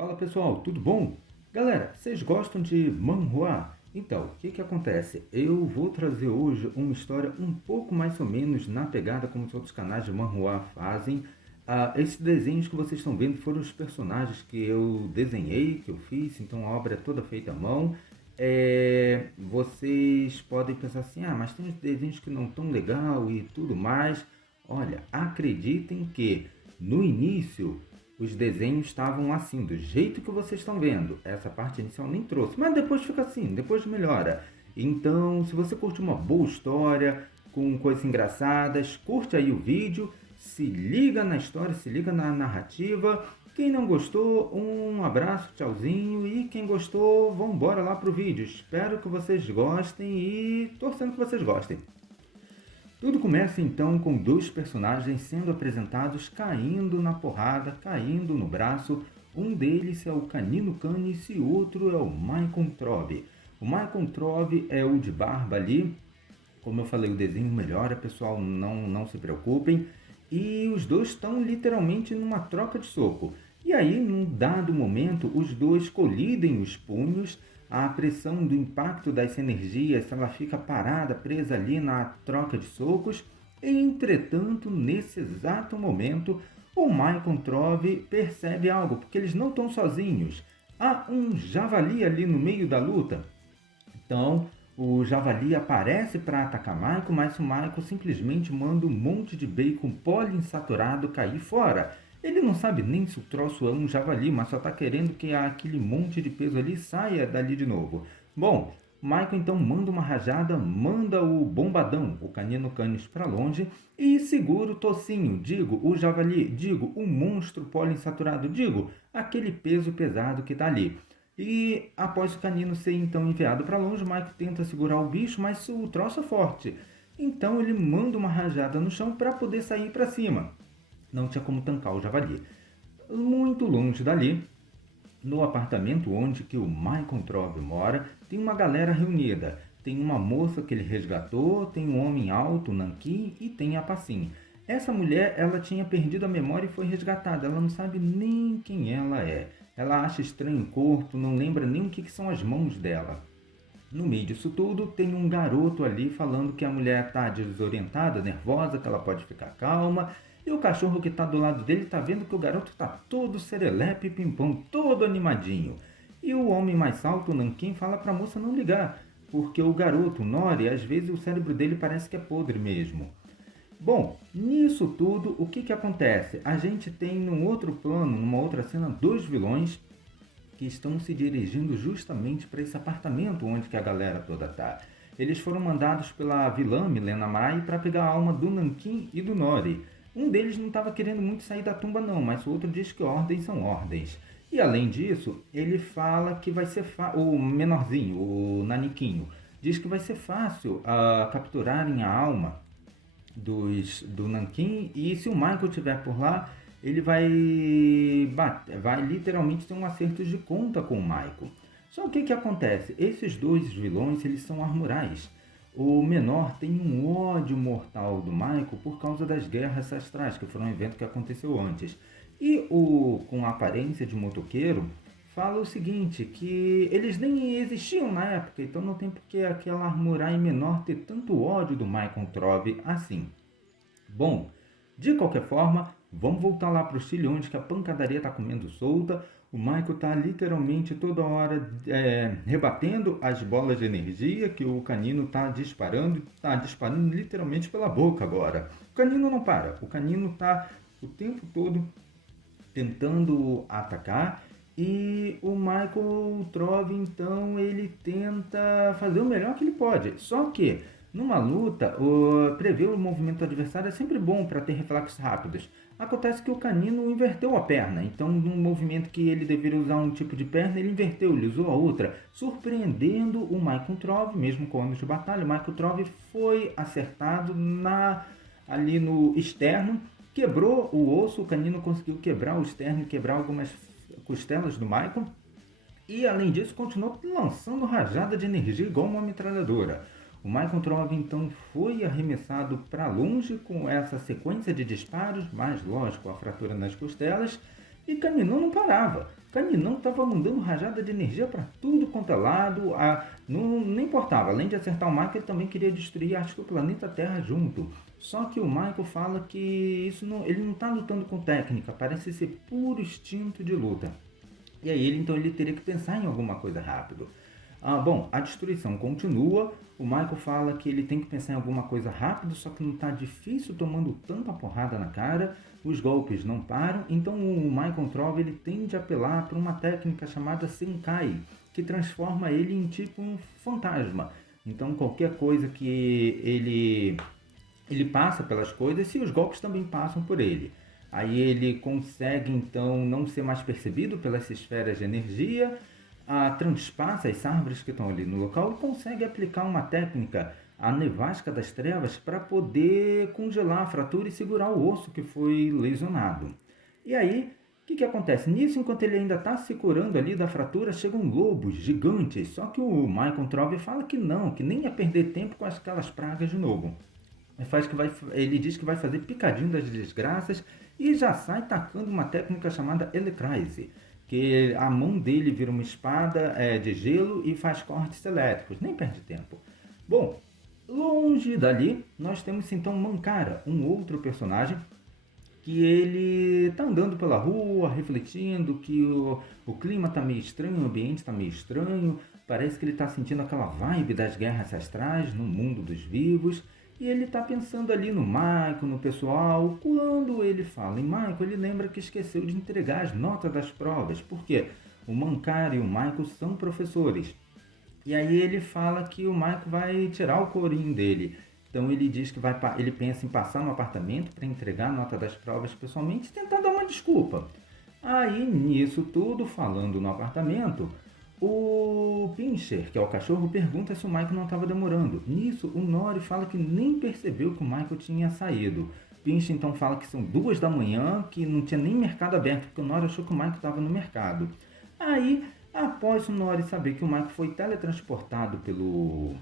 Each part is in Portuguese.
Fala pessoal, tudo bom? Galera, vocês gostam de manhwa? Então, o que acontece? Eu vou trazer hoje uma história um pouco mais ou menos na pegada como os outros canais de manhwa fazem. Esses desenhos que vocês estão vendo foram os personagens que eu desenhei, que eu fiz, então a obra é toda feita à mão. Vocês podem pensar assim, mas tem uns desenhos que não estão legal e tudo mais. Olha, acreditem que no início os desenhos estavam assim, do jeito que vocês estão vendo. Essa parte inicial nem trouxe, mas depois fica assim, depois melhora. Então, se você curte uma boa história, com coisas engraçadas, curte aí o vídeo, se liga na história, se liga na narrativa. Quem não gostou, um abraço, tchauzinho. E quem gostou, vamos embora lá pro vídeo. Espero que vocês gostem e torcendo que vocês gostem. Tudo começa então com dois personagens sendo apresentados caindo na porrada, caindo no braço. Um deles é o Canino Canis e o outro é o Maicon Trove. O Maicon Trove é o de barba ali. Como eu falei, o desenho melhora, pessoal, não se preocupem. E os dois estão literalmente numa troca de soco. E aí, num dado momento, os dois colidem os punhos. A pressão do impacto das energias, ela fica parada, presa ali na troca de socos. Entretanto, nesse exato momento, o Maicon Trove percebe algo, porque eles não estão sozinhos. Há um javali ali no meio da luta. Então, o javali aparece para atacar Maicon, mas o Maicon simplesmente manda um monte de bacon poliinsaturado cair fora. Ele não sabe nem se o troço é um javali, mas só está querendo que aquele monte de peso ali saia dali de novo. Bom, Maicon então manda uma rajada, manda o bombadão, o Canino Canis, para longe e segura o tocinho, o javali, o monstro poliinsaturado, aquele peso pesado que está ali. E após o canino ser então enviado para longe, Maicon tenta segurar o bicho, mas o troço é forte. Então ele manda uma rajada no chão para poder sair para cima. Não tinha como tancar o javali. Muito longe dali, no apartamento onde que o Maicon Trove mora, tem uma galera reunida. Tem uma moça que ele resgatou, tem um homem alto, Nanquim, e tem a Passim. Essa mulher, ela tinha perdido a memória e foi resgatada. Ela não sabe nem quem ela é. Ela acha estranho o corpo, não lembra nem o que são as mãos dela. No meio disso tudo, tem um garoto ali falando que a mulher está desorientada, nervosa, que ela pode ficar calma. E o cachorro que está do lado dele está vendo que o garoto está todo serelepe e pimpão, todo animadinho. E o homem mais alto, Nanquim, fala para a moça não ligar, porque o garoto, Nori, às vezes o cérebro dele parece que é podre mesmo. Bom, nisso tudo, o que acontece? A gente tem num outro plano, numa outra cena, dois vilões que estão se dirigindo justamente para esse apartamento onde que a galera toda está. Eles foram mandados pela vilã Milena Mai para pegar a alma do Nanquim e do Nori. Um deles não estava querendo muito sair da tumba não, mas o outro diz que ordens são ordens. E além disso, ele fala que vai ser o menorzinho, o Naniquinho, diz que vai ser fácil capturarem a alma do Nanquim, e se o Michael estiver por lá, ele vai literalmente ter um acerto de conta com o Michael. Só que o que acontece? Esses dois vilões, eles são armurais. O menor tem um ódio mortal do Michael por causa das guerras astrais, que foram um evento que aconteceu antes. E o com a aparência de motoqueiro fala o seguinte, que eles nem existiam na época, então não tem porque aquela armurai menor ter tanto ódio do Maicon Trove assim. Bom, de qualquer forma, vamos voltar lá para o Chile, onde que a pancadaria está comendo solta. O Michael está literalmente toda hora rebatendo as bolas de energia que o canino está disparando literalmente pela boca agora. O canino não para, o canino está o tempo todo tentando atacar. E o Michael Trove, então, ele tenta fazer o melhor que ele pode. Só que, numa luta, prever o movimento do adversário é sempre bom para ter reflexos rápidos. Acontece que o canino inverteu a perna. Então, num movimento que ele deveria usar um tipo de perna, ele inverteu, ele usou a outra. Surpreendendo o Michael Trove, mesmo com anos de batalha, o Michael Trove foi acertado ali no externo. Quebrou o osso, o canino conseguiu quebrar o externo e quebrar algumas costelas do Michael, e além disso continuou lançando rajada de energia igual uma metralhadora. O Maicon Trove então foi arremessado para longe com essa sequência de disparos, mas lógico, a fratura nas costelas, e Canino não parava. Caninão estava mandando rajada de energia para tudo quanto é lado. Não importava, além de acertar o Michael, ele também queria destruir, acho que o planeta Terra junto. Só que o Michael fala que ele não está lutando com técnica, parece ser puro instinto de luta. E aí então ele teria que pensar em alguma coisa rápido. Bom, a destruição continua. O Michael fala que ele tem que pensar em alguma coisa rápido, só que não está difícil tomando tanta porrada na cara. Os golpes não param, então o Michael Trove ele tende a apelar para uma técnica chamada Senkai, que transforma ele em tipo um fantasma. Então qualquer coisa que ele passa pelas coisas e os golpes também passam por ele. Aí ele consegue então não ser mais percebido pelas esferas de energia, transpassa as árvores que estão ali no local e consegue aplicar uma técnica, a nevasca das trevas, para poder congelar a fratura e segurar o osso que foi lesionado. E aí, o que acontece? Nisso, enquanto ele ainda está se curando ali da fratura, chegam lobos gigantes, só que o Michael Trove fala que não, que nem ia perder tempo com aquelas pragas de novo. Ele diz que vai fazer picadinho das desgraças e já sai tacando uma técnica chamada Electrize, que a mão dele vira uma espada de gelo e faz cortes elétricos, nem perde tempo. Bom, longe dali, nós temos então Mankara, um outro personagem que ele está andando pela rua, refletindo que o clima está meio estranho, o ambiente está meio estranho, parece que ele está sentindo aquela vibe das guerras astrais no mundo dos vivos, e ele está pensando ali no Michael, no pessoal. Quando ele fala em Michael, ele lembra que esqueceu de entregar as notas das provas, porque o Mankara e o Michael são professores. E aí ele fala que o Michael vai tirar o corinho dele. Então ele diz que ele pensa em passar no apartamento para entregar a nota das provas pessoalmente e tentar dar uma desculpa. Aí nisso tudo, falando no apartamento, o Pinscher, que é o cachorro, pergunta se o Michael não estava demorando. Nisso, o Nori fala que nem percebeu que o Michael tinha saído. Pinscher então fala que são 2 da manhã, que não tinha nem mercado aberto, porque o Nori achou que o Michael estava no mercado. Aí, após o Nori saber que o Michael foi teletransportado pelo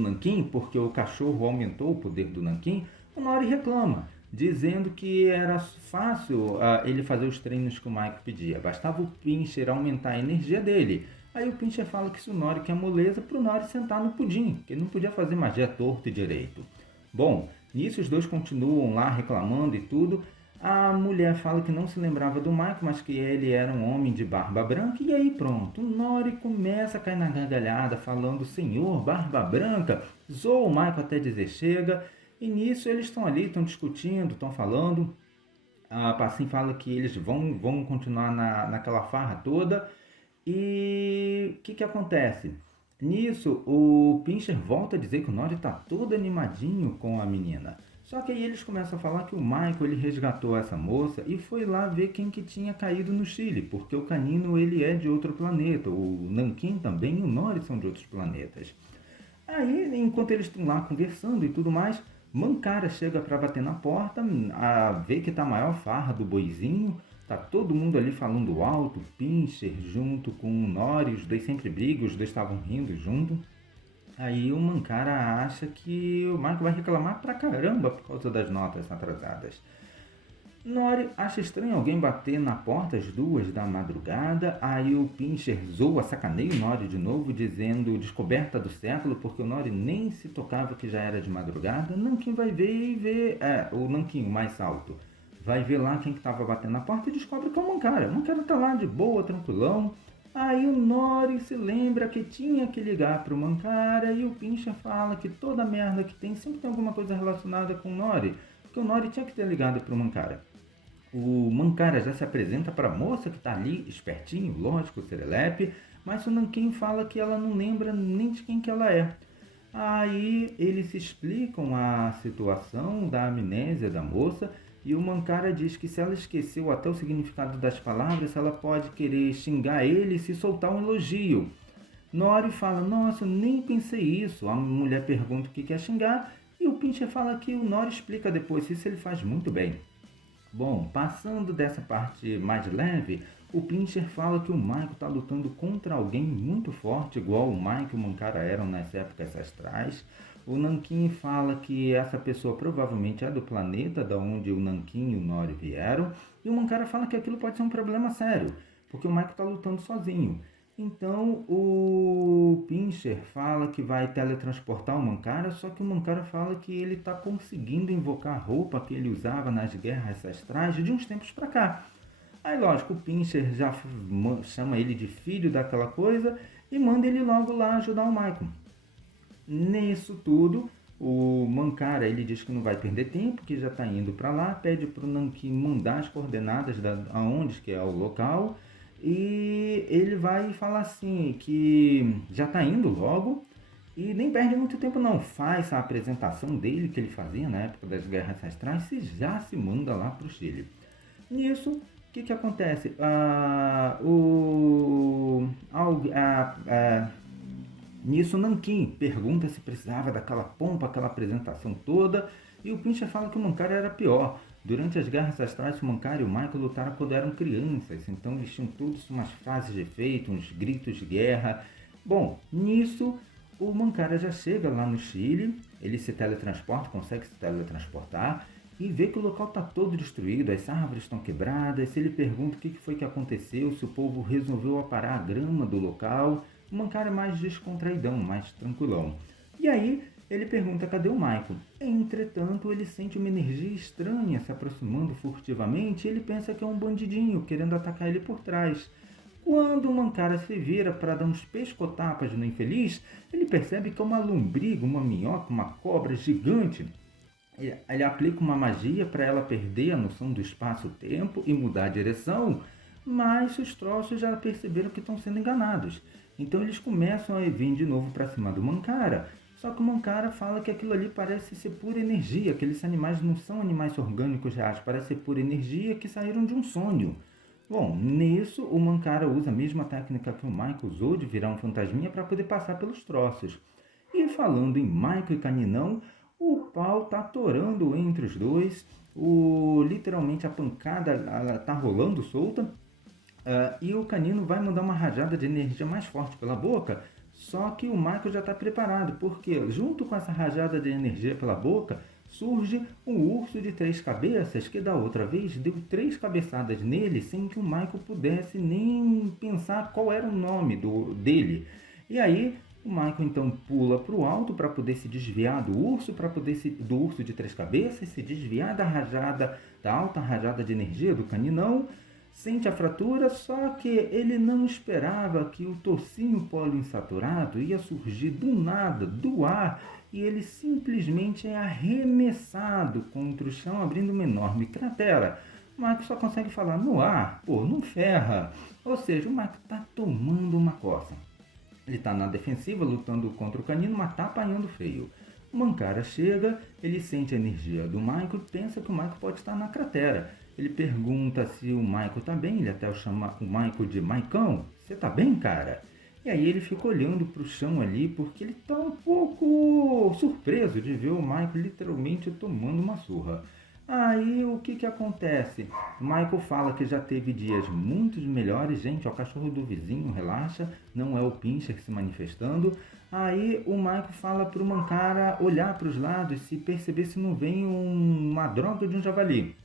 Nanquim, porque o cachorro aumentou o poder do Nanquim, o Nori reclama, dizendo que era fácil ele fazer os treinos que o Michael pedia. Bastava o Pinscher aumentar a energia dele. Aí o Pinscher fala que se o Nori quer moleza, para o Nori sentar no pudim, que ele não podia fazer magia torto e direito. Bom, nisso os dois continuam lá reclamando e tudo. A mulher fala que não se lembrava do Michael, mas que ele era um homem de barba branca. E aí pronto, o Nori começa a cair na gargalhada, falando: Senhor, barba branca, zoa o Michael até dizer chega. E nisso eles estão ali, estão discutindo, estão falando. A Passim fala que eles vão continuar naquela farra toda. E o que acontece? Nisso, o Pinscher volta a dizer que o Nori está todo animadinho com a menina. Só que aí eles começam a falar que o Michael ele resgatou essa moça e foi lá ver quem que tinha caído no Chile, porque o Canino ele é de outro planeta, o Nanquim também e o Nori são de outros planetas. Aí, enquanto eles estão lá conversando e tudo mais, Mankara chega para bater na porta, a ver que tá a maior farra do boizinho, tá todo mundo ali falando alto, Pinscher junto com o Nori, os dois sempre brigam, os dois estavam rindo junto. Aí o Mankara acha que o Michael vai reclamar pra caramba por causa das notas atrasadas. Nori acha estranho alguém bater na porta às 2 da madrugada. Aí o Pinscher zoa, sacaneia o Nori de novo, dizendo descoberta do século, porque o Nori nem se tocava que já era de madrugada. Nanquim vai ver e vê, o Nanquim, o mais alto, vai ver lá quem que estava batendo na porta e descobre que é o Mankara. O Mankara tá lá de boa, tranquilão. Aí o Nori se lembra que tinha que ligar para o Mankara e o Pinscher fala que toda merda que tem sempre tem alguma coisa relacionada com o Nori, porque o Nori tinha que ter ligado para o Mankara. O Mankara já se apresenta para a moça que está ali, espertinho, lógico, serelepe, mas o Nanquim fala que ela não lembra nem de quem que ela é. Aí eles se explicam a situação da amnésia da moça e o Mankara diz que se ela esqueceu até o significado das palavras, ela pode querer xingar ele e se soltar um elogio. Nori fala: nossa, eu nem pensei isso. A mulher pergunta o que quer xingar e o Pinscher fala que o Nori explica depois, isso ele faz muito bem. Bom, passando dessa parte mais leve, o Pinscher fala que o Michael está lutando contra alguém muito forte, igual o Michael e o Mankara eram nas épocas astrais. O Nanquim fala que essa pessoa provavelmente é do planeta da onde o Nanquim e o Nori vieram. E o Mankara fala que aquilo pode ser um problema sério, porque o Michael está lutando sozinho. Então o Pincher fala que vai teletransportar o Mankara, só que o Mankara fala que ele está conseguindo invocar a roupa que ele usava nas guerras astrais de uns tempos para cá. Aí lógico, o Pincher já chama ele de filho daquela coisa e manda ele logo lá ajudar o Michael. Nisso tudo, o Mankara ele diz que não vai perder tempo, que já está indo para lá, pede para o Nankin mandar as coordenadas aonde que é o local. E ele vai falar assim, que já está indo logo e nem perde muito tempo não. Faz a apresentação dele que ele fazia na época das guerras astrais e já se manda lá para o Chile. Nisso, o que acontece? Nisso, Nankin pergunta se precisava daquela pompa, aquela apresentação toda, e o Pincher fala que o Mankara era pior. Durante as guerras astrais, o Mankara e o Michael lutaram quando eram crianças, então eles tinham todos umas frases de efeito, uns gritos de guerra. Bom, nisso, o Mankara já chega lá no Chile, ele se teletransporta, consegue se teletransportar, e vê que o local está todo destruído, as árvores estão quebradas. Ele pergunta o que foi que aconteceu, se o povo resolveu aparar a grama do local. O Mankara é mais descontraidão, mais tranquilão. E aí, ele pergunta cadê o Michael. Entretanto, ele sente uma energia estranha se aproximando furtivamente e ele pensa que é um bandidinho querendo atacar ele por trás. Quando o Mankara se vira para dar uns pescotapas no infeliz, ele percebe que é uma lombriga, uma minhoca, uma cobra gigante. Ele aplica uma magia para ela perder a noção do espaço-tempo e mudar a direção, mas os troços já perceberam que estão sendo enganados. Então eles começam a vir de novo para cima do Mankara. Só que o Mankara fala que aquilo ali parece ser pura energia, aqueles animais não são animais orgânicos reais, parece ser pura energia que saíram de um sonho. Bom, nisso o Mankara usa a mesma técnica que o Michael usou de virar um fantasminha para poder passar pelos troços. E falando em Michael e Caninão, o pau tá atorando entre os dois, literalmente a pancada tá rolando solta, e o Canino vai mandar uma rajada de energia mais forte pela boca. Só que o Michael já está preparado, porque junto com essa rajada de energia pela boca, surge um urso de 3 cabeças que da outra vez deu 3 cabeçadas nele sem que o Michael pudesse nem pensar qual era o nome dele. E aí o Michael então pula para o alto para poder se desviar do urso, do urso de 3 cabeças, se desviar da alta rajada de energia do Caninão. Sente a fratura, só que ele não esperava que o tocinho poliinsaturado ia surgir do nada, do ar, e ele simplesmente é arremessado contra o chão, abrindo uma enorme cratera. O Michael só consegue falar no ar, pô, não ferra. Ou seja, o Michael está tomando uma coça. Ele está na defensiva, lutando contra o Canino, mas está apanhando feio. O Mankara chega, ele sente a energia do Michael e pensa que o Michael pode estar na cratera. Ele pergunta se o Michael tá bem, ele até chama o Michael de Maicão. Você tá bem, cara? E aí ele fica olhando pro chão ali, porque ele tá um pouco surpreso de ver o Michael literalmente tomando uma surra. Aí o que acontece? O Michael fala que já teve dias muito melhores. Gente, é o cachorro do vizinho, relaxa, não é o Pincher se manifestando. Aí o Michael fala pro Mankara olhar para os lados e perceber se não vem uma droga de um javali.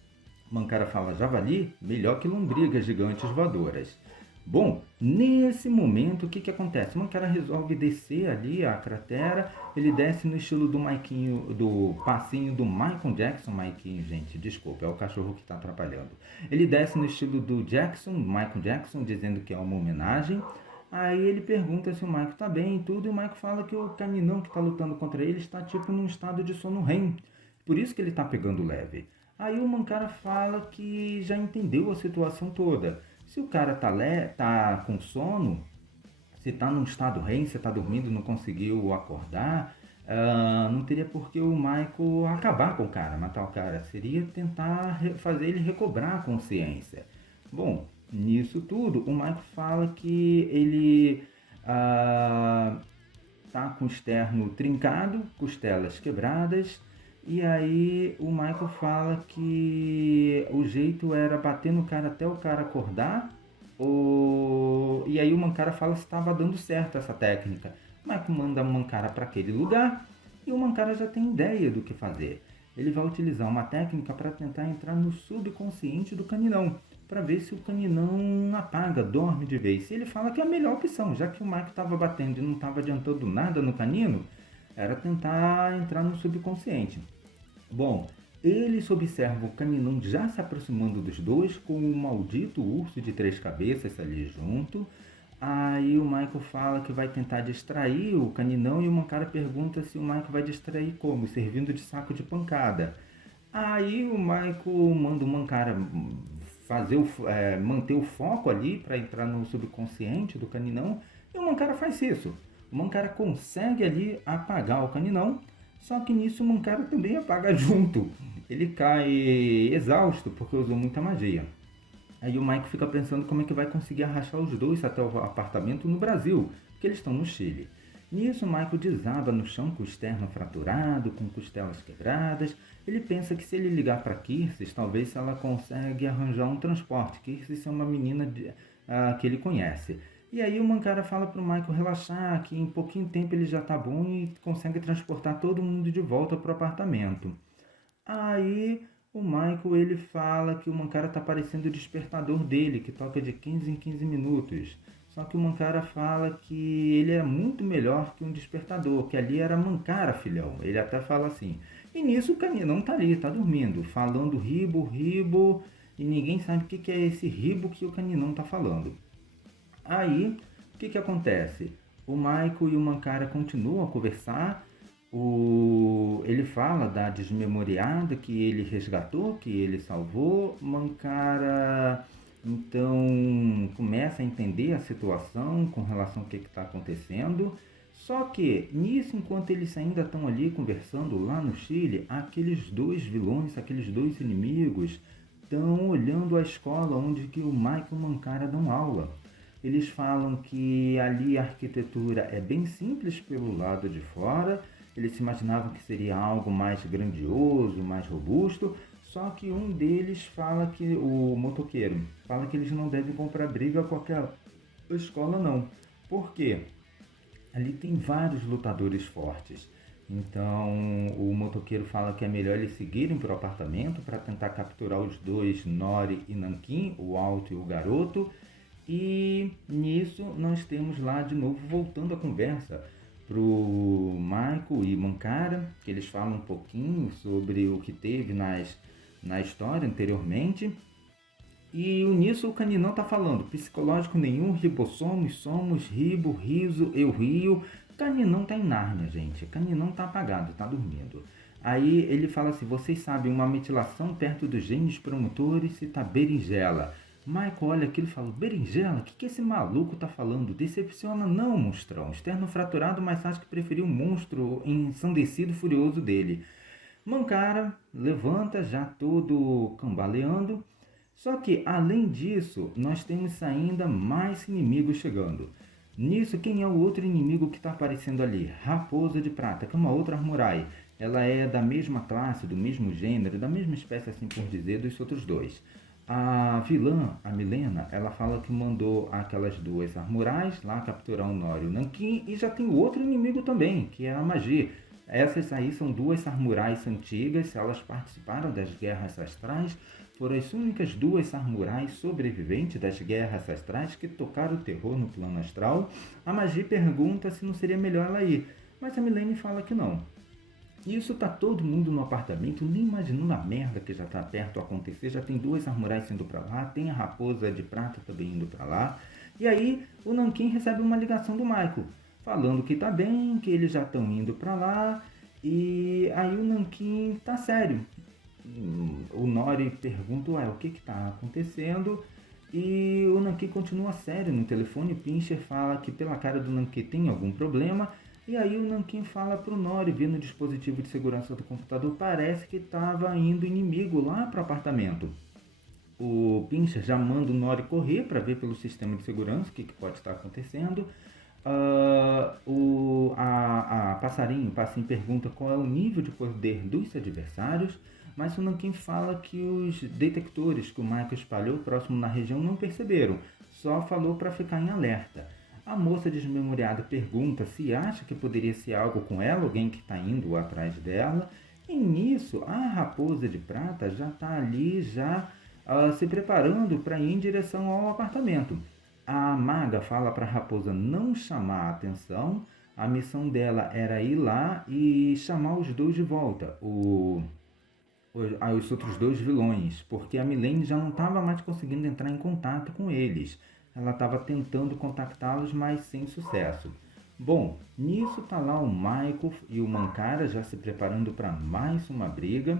Mankara fala, javali, melhor que lombrigas gigantes voadoras. Bom, nesse momento, o que acontece? Mankara resolve descer ali a cratera, ele desce no estilo do passinho do Michael Jackson. Maiquinho, gente, desculpa, é o cachorro que está atrapalhando. Ele desce no estilo do Michael Jackson, dizendo que é uma homenagem. Aí ele pergunta se o Michael está bem e tudo, e o Michael fala que o Caninão que está lutando contra ele está tipo num estado de sono REM, por isso que ele está pegando leve. Aí o Mankara fala que já entendeu a situação toda. Se o cara tá com sono, se tá num estado REM, se tá dormindo, não conseguiu acordar, não teria por que o Michael acabar com o cara, matar o cara. Seria tentar fazer ele recobrar a consciência. Bom, nisso tudo, o Michael fala que ele tá com o externo trincado, costelas quebradas. E aí o Michael fala que o jeito era bater no cara até o cara acordar. E aí o Mankara fala se estava dando certo essa técnica. O Michael manda o Mankara para aquele lugar e o Mankara já tem ideia do que fazer. Ele vai utilizar uma técnica para tentar entrar no subconsciente do Caninão. para ver se o caninão apaga, dorme de vez. E ele fala que é a melhor opção, já que o Michael estava batendo e não estava adiantando nada no canino, era tentar entrar no subconsciente. Bom, eles observam o caninão já se aproximando dos dois, com o maldito urso de 3 cabeças ali junto. Aí o Michael fala que vai tentar distrair o caninão e o Mancara pergunta se o Michael vai distrair como, servindo de saco de pancada. Aí o Michael manda o Mancara manter o foco ali para entrar no subconsciente do caninão e o Mancara faz isso. O Mancara consegue ali apagar o caninão, só que nisso o Mancara também apaga junto. Ele cai exausto porque usou muita magia. Aí o Michael fica pensando como é que vai conseguir arrastar os dois até o apartamento no Brasil, porque eles estão no Chile. Nisso o Michael desaba no chão com o externo fraturado, com costelas quebradas. Ele pensa que se ele ligar para Kirsis, talvez ela consiga arranjar um transporte. Kirsis é uma menina que ele conhece. E aí o Mancara fala para o Michael relaxar, que em pouquinho tempo ele já está bom e consegue transportar todo mundo de volta para o apartamento. Aí o Michael ele fala que o Mancara está parecendo o despertador dele, que toca de 15 em 15 minutos. Só que o Mancara fala que ele é muito melhor que um despertador, que ali era Mancara, filhão. Ele até fala assim. E nisso o caninão tá ali, tá dormindo, falando ribo, ribo, e ninguém sabe o que é esse ribo que o caninão tá falando. Aí, o que acontece? O Michael e o Mancara continuam a conversar. Ele fala da desmemoriada que ele resgatou, que ele salvou. Mancara então começa a entender a situação com relação ao que está acontecendo. Só que nisso, enquanto eles ainda estão ali conversando lá no Chile, aqueles dois vilões, aqueles dois inimigos estão olhando a escola onde que o Michael e o Mancara dão aula. Eles falam que ali a arquitetura é bem simples pelo lado de fora. Eles se imaginavam que seria algo mais grandioso, mais robusto. Só que um deles fala que, o motoqueiro, fala que eles não devem comprar briga com aquela escola não. Por quê? Ali tem vários lutadores fortes. Então o motoqueiro fala que é melhor eles seguirem para o apartamento para tentar capturar os dois, Nori e Nankin, o alto e o garoto. E nisso nós temos lá de novo, voltando a conversa, pro Michael e Mancara, que eles falam um pouquinho sobre o que teve na história anteriormente. E nisso o caninão tá falando, psicológico nenhum, ribossomos, somos, ribo, riso, eu rio. Caninão tá em Nárnia, gente. Caninão tá apagado, tá dormindo. Aí ele fala assim, vocês sabem, uma metilação perto dos genes promotores se tá berinjela. Michael olha aquilo e fala, berinjela? O que esse maluco tá falando? Decepciona não, monstrão. Externo fraturado, mas acho que preferiu o monstro ensandecido furioso dele. Mancara levanta, já todo cambaleando. Só que, além disso, nós temos ainda mais inimigos chegando. Nisso, quem é o outro inimigo que está aparecendo ali? Raposa de Prata, que é uma outra Armurai. Ela é da mesma classe, do mesmo gênero, da mesma espécie, assim por dizer, dos outros dois. A vilã, a Milena, ela fala que mandou aquelas duas Armurais lá capturar o Nori e o Nankin, e já tem o outro inimigo também, que é a Magi. Essas aí são duas Samurais antigas, elas participaram das guerras astrais, foram as únicas duas Samurais sobreviventes das guerras astrais que tocaram o terror no plano astral. A Magi pergunta se não seria melhor ela ir, mas a Milene fala que não. Isso tá todo mundo no apartamento, nem imaginando a merda que já tá perto a acontecer. Já tem duas Samurais indo pra lá, tem a Raposa de Prata também indo pra lá. E aí o Nankin recebe uma ligação do Michael, falando que tá bem, que eles já estão indo pra lá. E aí o Nankin tá sério. O Nori pergunta, o que tá acontecendo? E o Nankin continua sério no telefone. O Pincher fala que pela cara do Nankin tem algum problema. E aí o Nankin fala pro Nori, vendo o dispositivo de segurança do computador, parece que estava indo inimigo lá pro apartamento. O Pincher já manda o Nori correr para ver pelo sistema de segurança o que pode estar acontecendo. A Passarinho pergunta qual é o nível de poder dos adversários, mas o Nankin fala que os detectores que o Michael espalhou próximo na região não perceberam, só falou para ficar em alerta. A moça desmemoriada pergunta se acha que poderia ser algo com ela, alguém que está indo atrás dela. E nisso, a Raposa de Prata já está ali, já se preparando para ir em direção ao apartamento. A maga fala para a raposa não chamar a atenção. A missão dela era ir lá e chamar os dois de volta, os outros dois vilões, porque a Milene já não estava mais conseguindo entrar em contato com eles. Ela estava tentando contactá-los, mas sem sucesso. Bom, nisso tá lá o Michael e o Mankara já se preparando para mais uma briga.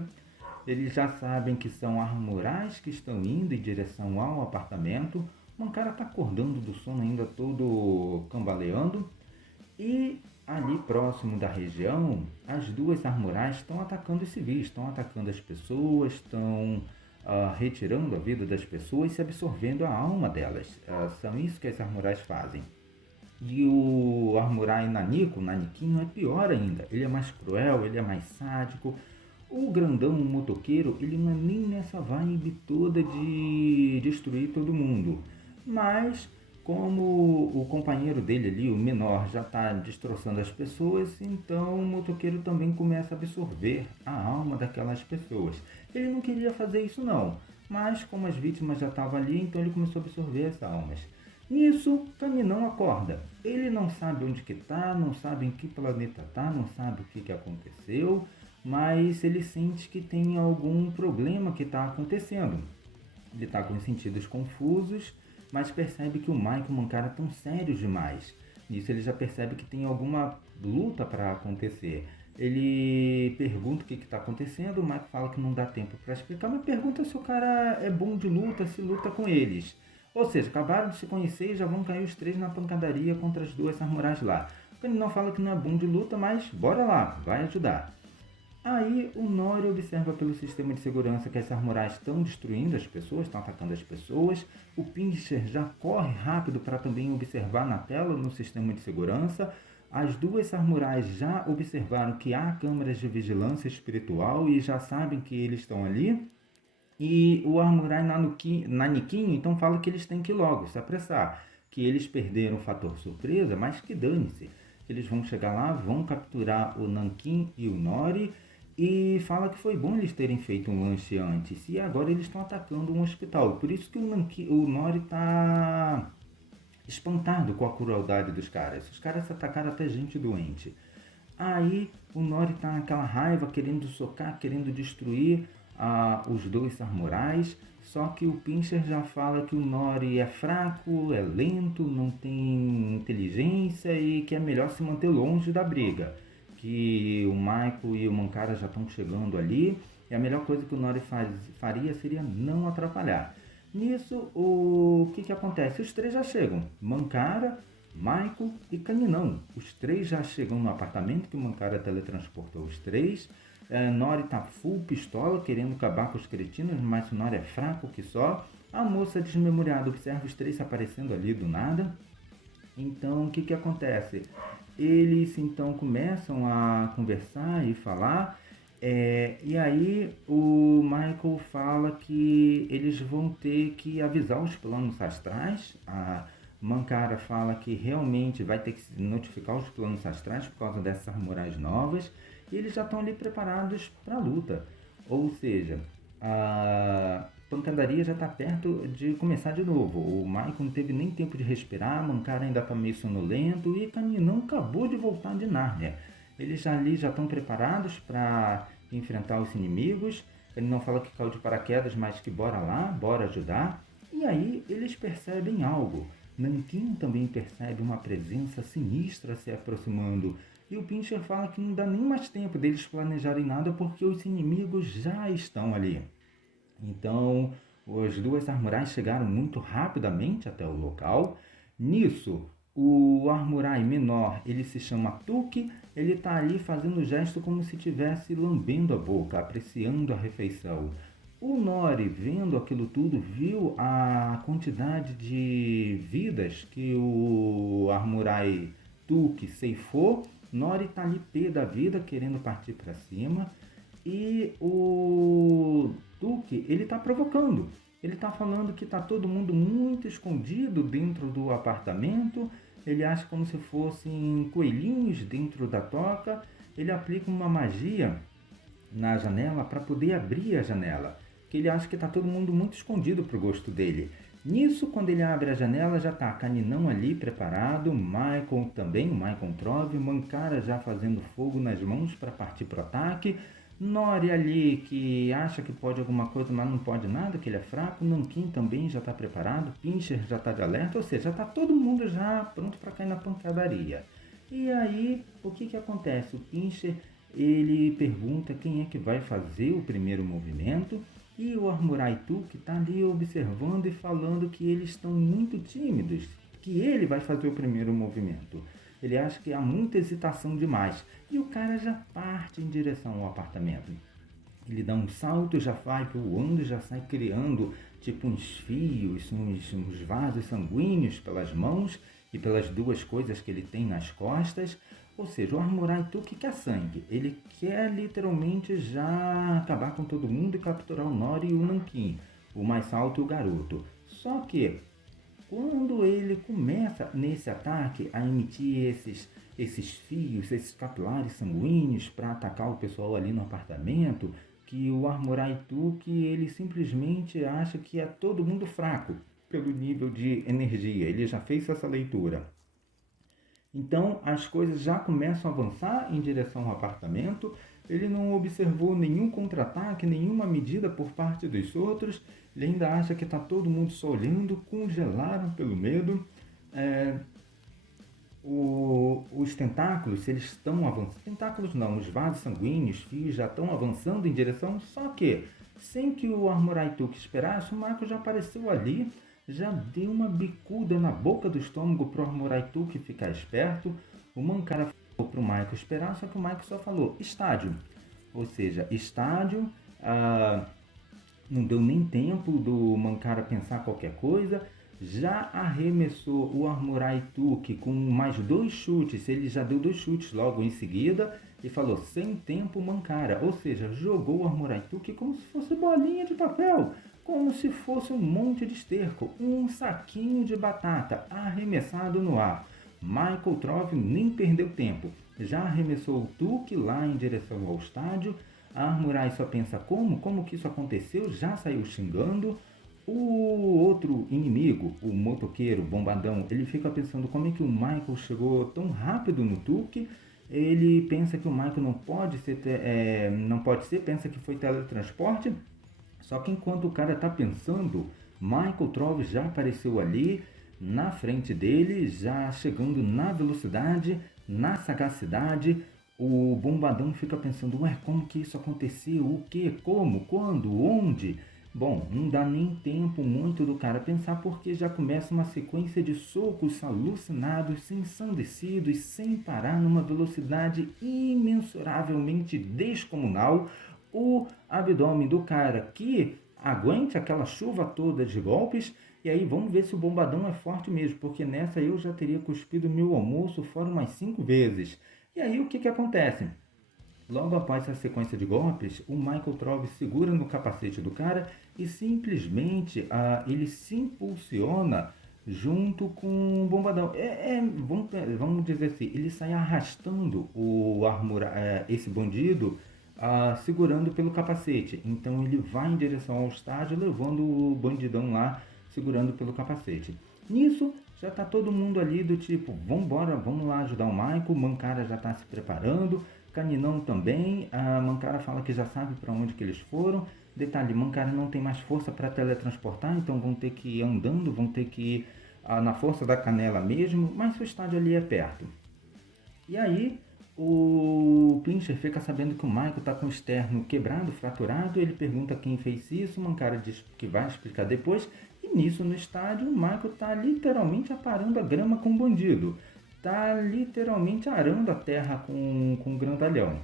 Eles já sabem que são Armurais que estão indo em direção ao apartamento. O Mankara está acordando do sono ainda todo cambaleando. E ali próximo da região, as duas Armurais estão atacando os civis, estão atacando as pessoas, estão retirando a vida das pessoas e se absorvendo a alma delas. São isso que as Armurais fazem. E o Armurai Naniquinho, é pior ainda. Ele é mais cruel, ele é mais sádico. O grandão motoqueiro, ele não é nem nessa vibe toda de destruir todo mundo. Mas, como o companheiro dele ali, o menor, já está destroçando as pessoas, então o motoqueiro também começa a absorver a alma daquelas pessoas. Ele não queria fazer isso não, mas como as vítimas já estavam ali, então ele começou a absorver as almas. Nisso, Caminão acorda. Ele não sabe onde que está, não sabe em que planeta está, não sabe o que aconteceu, mas ele sente que tem algum problema que está acontecendo. Ele está com os sentidos confusos, mas percebe que o Mike e o Mankara estão sérios demais. Nisso ele já percebe que tem alguma luta para acontecer. Ele pergunta o que está acontecendo, o Mike fala que não dá tempo para explicar, mas pergunta se o cara é bom de luta, se luta com eles. Ou seja, acabaram de se conhecer e já vão cair os três na pancadaria contra as duas Armurais lá. Ele não fala que não é bom de luta, mas bora lá, vai ajudar. Aí o Nori observa pelo sistema de segurança que as Armurais estão destruindo as pessoas, estão atacando as pessoas. O Pinscher já corre rápido para também observar na tela no sistema de segurança. As duas Armurais já observaram que há câmeras de vigilância espiritual e já sabem que eles estão ali. E o Armurai Naniquinho então fala que eles têm que ir logo, se apressar, que eles perderam o fator surpresa, mas que dane-se. Eles vão chegar lá, vão capturar o Nankin e o Nori e fala que foi bom eles terem feito um lanche antes e agora eles estão atacando um hospital. Por isso que o Nori está espantado com a crueldade dos caras. Os caras atacaram até gente doente. Aí o Nori está naquela raiva, querendo socar, querendo destruir os dois Armurais, só que o Pinscher já fala que o Nori é fraco, é lento, não tem inteligência e que é melhor se manter longe da briga, que o Michael e o Mankara já estão chegando ali e a melhor coisa que o Nori faria seria não atrapalhar. Nisso, o que acontece? Os três já chegam, Mankara, Michael e Caninão. Os três já chegam no apartamento que o Mankara teletransportou os três. Nori tá full pistola, querendo acabar com os cretinos, mas o Nori é fraco que só. A moça desmemoriada observa os três aparecendo ali do nada. Então, o que acontece? Eles então começam a conversar e falar. E aí o Michael fala que eles vão ter que avisar os planos astrais. A Mankara fala que realmente vai ter que notificar os planos astrais por causa dessas Armurais novas. E eles já estão ali preparados para a luta. Ou seja, a pancadaria já está perto de começar de novo. O Michael não teve nem tempo de respirar, Mankara ainda está meio sonolento e Caninão acabou de voltar de Nárnia. Eles já estão preparados para enfrentar os inimigos. Caninão fala que caiu de paraquedas, mas que bora lá, bora ajudar. E aí eles percebem algo. Nankin também percebe uma presença sinistra se aproximando. E o Pinscher fala que não dá nem mais tempo deles planejarem nada porque os inimigos já estão ali. Então, as duas Armurais chegaram muito rapidamente até o local. Nisso, o Armurai menor, ele se chama Tuki, ele está ali fazendo o gesto como se estivesse lambendo a boca, apreciando a refeição. O Nori, vendo aquilo tudo, viu a quantidade de vidas que o Armurai Tuki ceifou. Nori está ali pé da vida, querendo partir para cima. E o Tuki, ele está provocando. Ele está falando que está todo mundo muito escondido dentro do apartamento. Ele acha como se fossem coelhinhos dentro da toca. Ele aplica uma magia na janela para poder abrir a janela. que ele acha que está todo mundo muito escondido para o gosto dele. Nisso, quando ele abre a janela, já está Caninão ali preparado, Michael também, o Michael Trove, Mankara já fazendo fogo nas mãos para partir para o ataque, Nori ali que acha que pode alguma coisa, mas não pode nada, que ele é fraco, Nankin também já está preparado, Pinscher já está de alerta, ou seja, já está todo mundo já pronto para cair na pancadaria. E aí, o que acontece? O Pinscher, ele pergunta quem é que vai fazer o primeiro movimento, e o Armuraitu que está ali observando e falando que eles estão muito tímidos, que ele vai fazer o primeiro movimento. Ele acha que há muita hesitação demais. E o cara já parte em direção ao apartamento. Ele dá um salto, já vai voando, já sai criando tipo uns fios, uns vasos sanguíneos pelas mãos e pelas duas coisas que ele tem nas costas. Ou seja, o Armuraitu que quer sangue. Ele quer literalmente já acabar com todo mundo e capturar o Nori e o Nankin, o mais alto e o garoto. Só que quando ele começa nesse ataque a emitir esses fios, esses capilares sanguíneos para atacar o pessoal ali no apartamento, que o Armuraitu que ele simplesmente acha que é todo mundo fraco pelo nível de energia. Ele já fez essa leitura. Então as coisas já começam a avançar em direção ao apartamento. Ele não observou nenhum contra-ataque, nenhuma medida por parte dos outros. Ele ainda acha que está todo mundo só olhando, congelaram pelo medo. Os tentáculos, eles estão avançando. Tentáculos não, os vasos sanguíneos, fios já estão avançando em direção. Só que, sem que o Armuraitu esperasse, o Marco já apareceu ali. Já deu uma bicuda na boca do estômago para o Armuraitu ficar esperto. O Mankara falou para o Michael esperar, só que o Michael só falou estádio. Ou seja, estádio, não deu nem tempo do Mankara pensar qualquer coisa. Já arremessou o Armuraitu com mais 2 chutes. Ele já deu 2 chutes logo em seguida e falou sem tempo Mankara. Ou seja, jogou o Armuraitu como se fosse bolinha de papel. Como se fosse um monte de esterco, um saquinho de batata arremessado no ar. Michael Trove nem perdeu tempo, já arremessou o Tuque lá em direção ao estádio. A Armurai só pensa como que isso aconteceu, já saiu xingando. O outro inimigo, o motoqueiro, bombadão, ele fica pensando como é que o Michael chegou tão rápido no Tuque. Ele pensa que o Michael não pode ser, pensa que foi teletransporte. Só que enquanto o cara está pensando, Michael Trove já apareceu ali na frente dele, já chegando na velocidade, na sagacidade. O bombadão fica pensando, como que isso aconteceu? O que? Como? Quando? Onde? Bom, não dá nem tempo muito do cara pensar, porque já começa uma sequência de socos alucinados, ensandecidos, sem parar, numa velocidade imensuravelmente descomunal. O abdômen do cara que aguente aquela chuva toda de golpes. E aí vamos ver se o bombadão é forte mesmo, porque nessa eu já teria cuspido meu almoço fora umas 5 vezes. E aí o que acontece? Logo após essa sequência de golpes, o Michael Trove segura no capacete do cara e simplesmente ele se impulsiona junto com o bombadão. Vamos dizer assim, ele sai arrastando esse bandido, segurando pelo capacete. Então ele vai em direção ao estádio, levando o bandidão lá, segurando pelo capacete. Nisso, já está todo mundo ali do tipo, vambora, vamos lá ajudar o Michael. Mankara já está se preparando, Caninão também. A Mankara fala que já sabe para onde que eles foram. Detalhe, Mankara não tem mais força para teletransportar, então vão ter que ir andando, vão ter que ir na força da canela mesmo, mas o estádio ali é perto. E aí, o Pinscher fica sabendo que o Michael está com o externo quebrado, fraturado. Ele pergunta quem fez isso. O Mankara diz que vai explicar depois. E nisso, no estádio, o Michael está literalmente aparando a grama com o bandido. Está literalmente arando a terra com o grandalhão.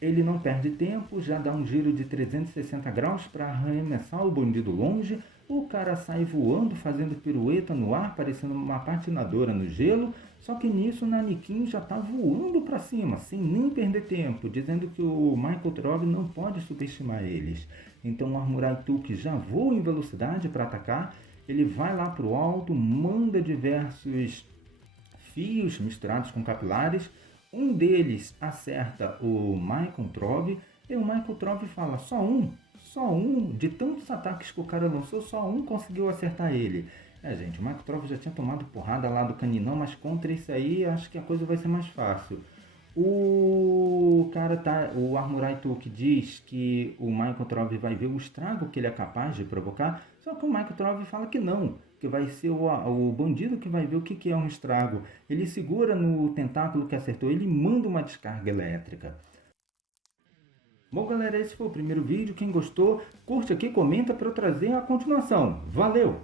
Ele não perde tempo, já dá um giro de 360 graus para arremessar o bandido longe. O cara sai voando, fazendo pirueta no ar, parecendo uma patinadora no gelo. Só que nisso o Naniquim já está voando para cima, sem nem perder tempo, dizendo que o Michael Trove não pode subestimar eles. Então o Armuraitu já voa em velocidade para atacar. Ele vai lá para o alto, manda diversos fios misturados com capilares. Um deles acerta o Michael Trove, E o Michael Trove fala, só um? Só um? De tantos ataques que o cara lançou, só um conseguiu acertar ele. Gente, o Michael Trove já tinha tomado porrada lá do caninão, mas contra esse aí, acho que a coisa vai ser mais fácil. O cara tá, o Armurai Took diz que o Michael Trove vai ver o estrago que ele é capaz de provocar, só que o Michael Trove fala que não, que vai ser o bandido que vai ver o que é um estrago. Ele segura no tentáculo que acertou ele e manda uma descarga elétrica. Bom, galera, esse foi o primeiro vídeo. Quem gostou, curte aqui, comenta para eu trazer a continuação. Valeu!